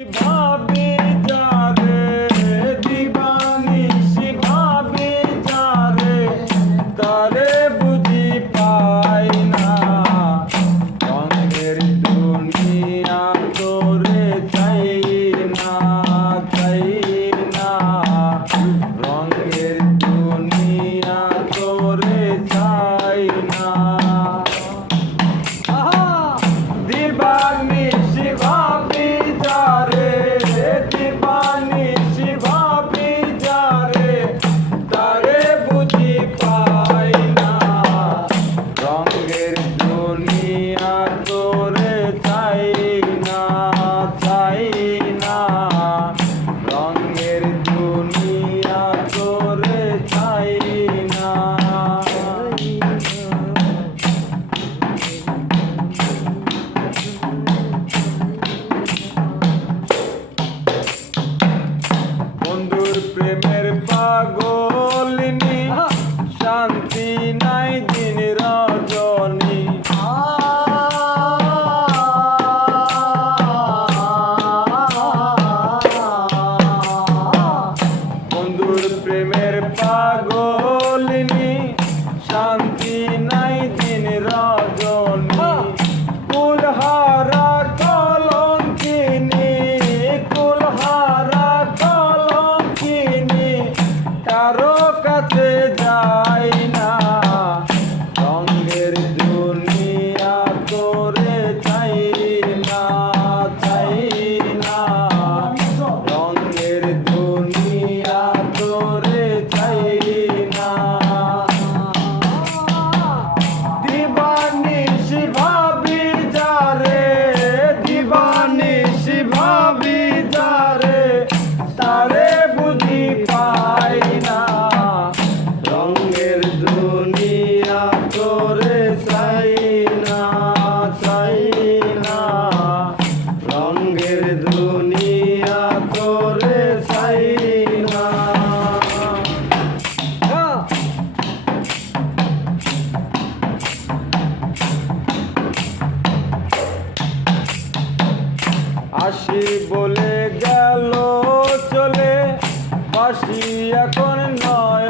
ভাবি যারে দিবানিশি ভাবি যারে তারে বুঝি পাই না রঙের দুনিয়া তোরে চাই না রঙের দুনিয়া তোরে চাই না দিবানিশি ভাবি যারে দিবানিশি ভাবি যারে তারে বুঝি পাই না রঙের দুনিয়া তোরে চাই না রঙের দুনিয়া তোরে চাই না বন্ধুর প্রেমের পাগলিনী শান্তি নাই দিন রজনী বন্ধুর প্রেমের পাগলিনী শান্তি নাই দিন রজনী কুলহারা কলঙ্কিনী কারো কাছে যাই না রঙের দুনিয়া তোরে চাই না রঙের দুনিয়া তোরে চাই না দিবানিশি ভাবি যারে দিবানিশি ভাবি যারে তারে বুঝি পাই না রঙের দুনিয়া তোরে চাই না রঙের দুনিয়া তোরে চাই না আসি বলে গেল চলে বাসি এখন নয়